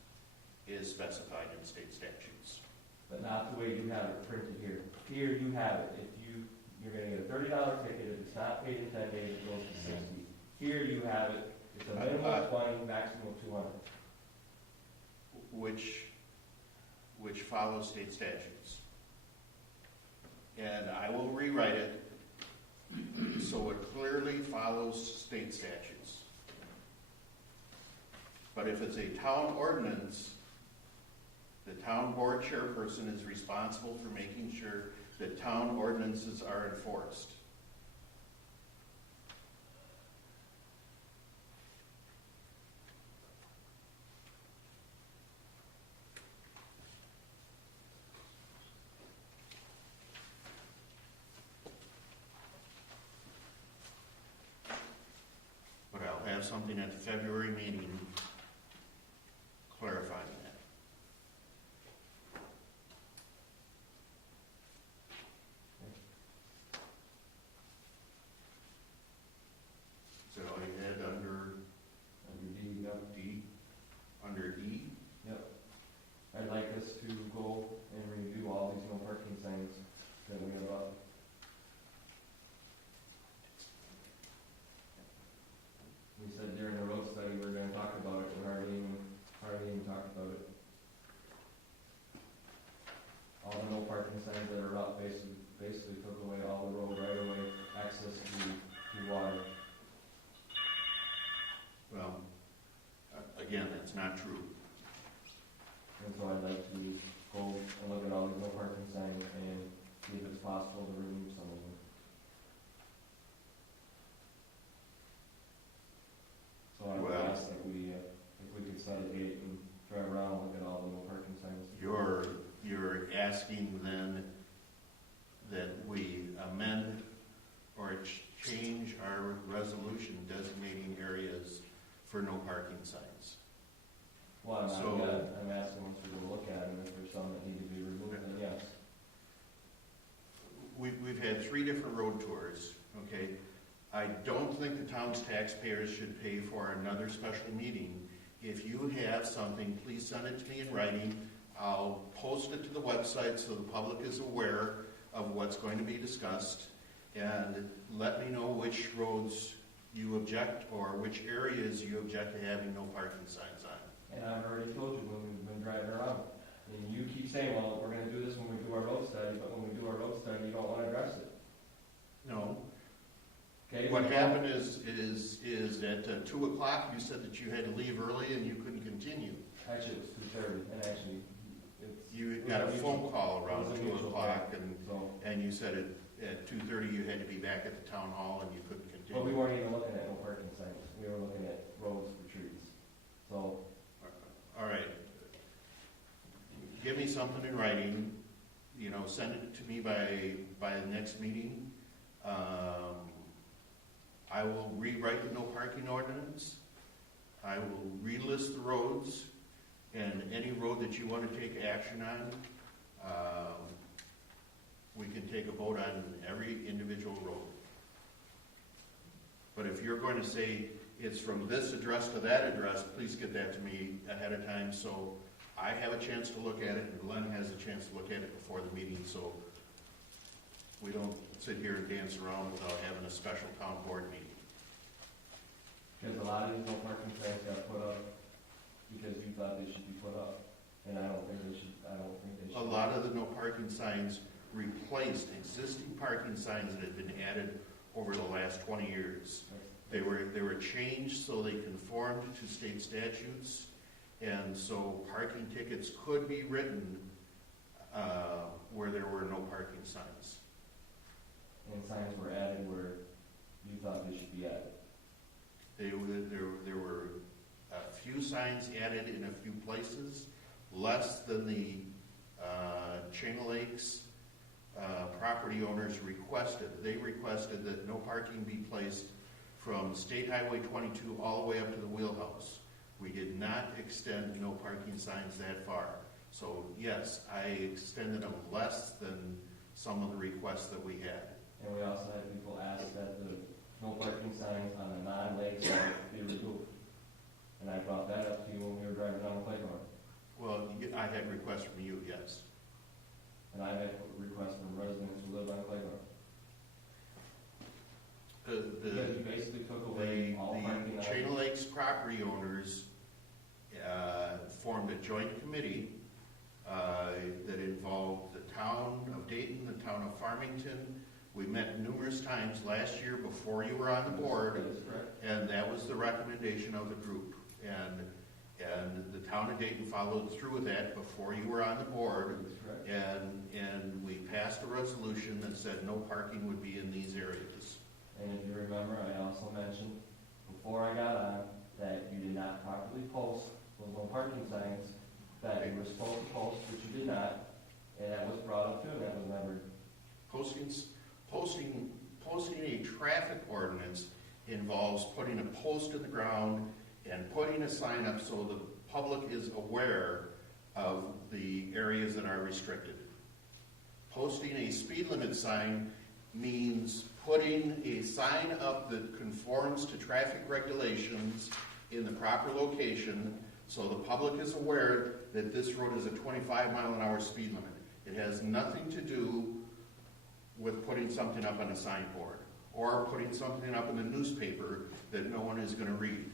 is specified in state statutes. But not the way you have it printed here. Here you have it. You're going to get a $30 ticket. If it's not paid in 10 days, it goes to 60. Here you have it. It's a minimum of 20, maximum of 200. Which follows state statutes. And I will rewrite it so it clearly follows state statutes. But if it's a town ordinance, the town board chairperson is responsible for making sure that town ordinances are enforced. But I'll have something at the February meeting clarifying that. So I had under Under D, yep. D, under E, Yep. I'd like us to go and review all these no parking signs that we have up. that's not true. And so I'd like to go and look at all these no parking signs and see if it's possible to remove some of them. So I would Well- ask that we, if we could set a date and drive around and look at all the no parking signs. You're asking then that we amend or change our resolution designating areas for no parking signs. Well, I'm So- not yet, I'm asking once we go look at them, if there's some that need to be removed, then yes. We've had 3 different road tours, okay? I don't think the town's taxpayers should pay for another special meeting. If you have something, please send it to me in writing. I'll post it to the website so the public is aware of what's going to be discussed. And let me know which roads you object or which areas you object to having no parking signs on. And I've already told you when we've been driving around. And you keep saying, well, we're gonna do this when we do our road study, but when we do our road study, you don't wanna address it. No. Okay? What happened is at 2 o'clock, you said that you had to leave early and you couldn't continue. Actually, it was 2:30, and actually, it's. You got a phone call around It was a 2 mutual o'clock thing. and So, you said at 2:30 you had to be back at the town hall and you couldn't but we continue. weren't even looking at no parking signs, we were looking at roads for trees. So, All right. Give me something in writing, send it to me by the next meeting. I will rewrite the no parking ordinance. I will relist the roads and any road that you want to take action on. We can take a vote on every individual road. But if you're going to say it's from this address to that address, please get that to me ahead of time so I have a chance to look at it and Glenn has a chance to look at it before the meeting so we don't sit here and dance around without having a special town board meeting. because a lot of these no parking signs got put up because you thought they should be put up, and I don't think they should. A lot of the no parking signs replaced existing parking signs that had been added over the last 20 years. They were changed so they conformed to state statutes, and so parking tickets could be written where there were no parking signs. And signs were added where you thought they should be added. There were a few signs added in a few places, less than the Chain Lakes property owners requested. They requested that no parking be placed from State Highway 22 all the way up to the wheelhouse. We did not extend no parking signs that far. So yes, I extended them less than some of the requests that we had. And we also had people ask that the no parking signs on the non-lake side be removed. And I brought that up to you when we were driving down the playground. Well, I had requests from you, yes. And I had requests from residents who live on the playground. Because you basically took away all parking. The Chain Lakes property owners formed a joint committee that involved the Town of Dayton, the Town of Farmington. We met numerous times last year before you were on the board, That is correct. and that was the recommendation of the group. And the Town of Dayton followed through with that before you were on the board. That is correct. And we passed a resolution that said no parking would be in these areas. And if you remember, I also mentioned before I got on that you did not properly post those no parking signs that you were supposed to post, which you did not, and that was brought up too, and that was never. Posting a traffic ordinance involves putting a post in the ground and putting a sign up so the public is aware of the areas that are restricted. Posting a speed limit sign means putting a sign up that conforms to traffic regulations in the proper location so the public is aware that this road is a 25-mile-an-hour speed limit. It has nothing to do with putting something up on a signboard or putting something up in the newspaper that no one is going to read.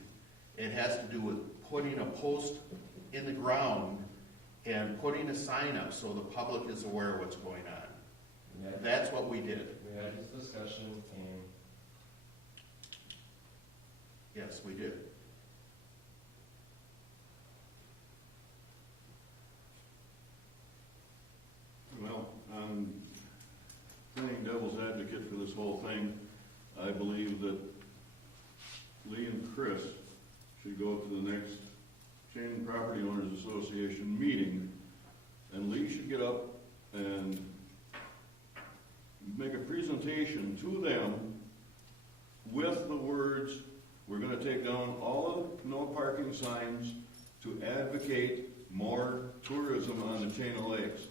It has to do with putting a post in the ground and putting a sign up so the public is aware of what's going on. That's what we did. We had this discussion, and Yes, we did. advocate for this whole thing. I believe that Lee and Chris should go to the next Chain Property Owners Association meeting, and Lee should get up and make a presentation to them with the words, we're going to take down all of no parking signs to advocate more tourism on the chain of lakes.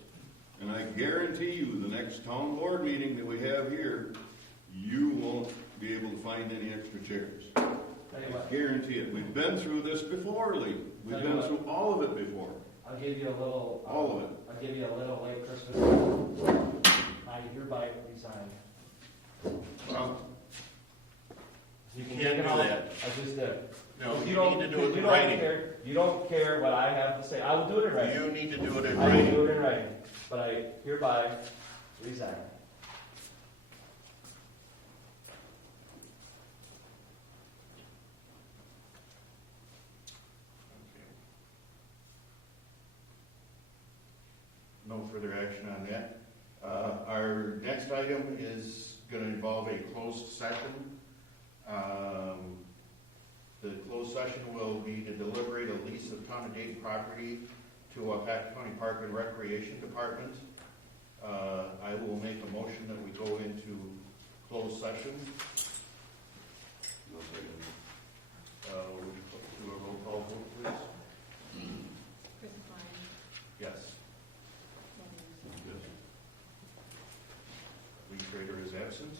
And I guarantee you, the next town board meeting that we have here, you won't be able to find any extra chairs. I guarantee it. We've been through this before, Lee. We've been through all of it before. I'll give you a little. All of it. I'll give you a little late Christmas. I hereby resign. Well, So you can Can't take it do all. that. I just did. no, If you don't- need to do it if in you don't writing. care- You don't care what I have to say. I will do it in writing. You need to do it in I will writing. do it in writing. But I hereby resign. Okay. No further action on that. Our next item is going to involve a closed session. The closed session will be to deliberate a lease of Town of Dayton property to Waupaca County Park and Recreation Department. I will make a motion that we go into closed session. Would you do a roll call vote, please? Chris Klein, Yes. Ken Anderson. Lee Trader is absent.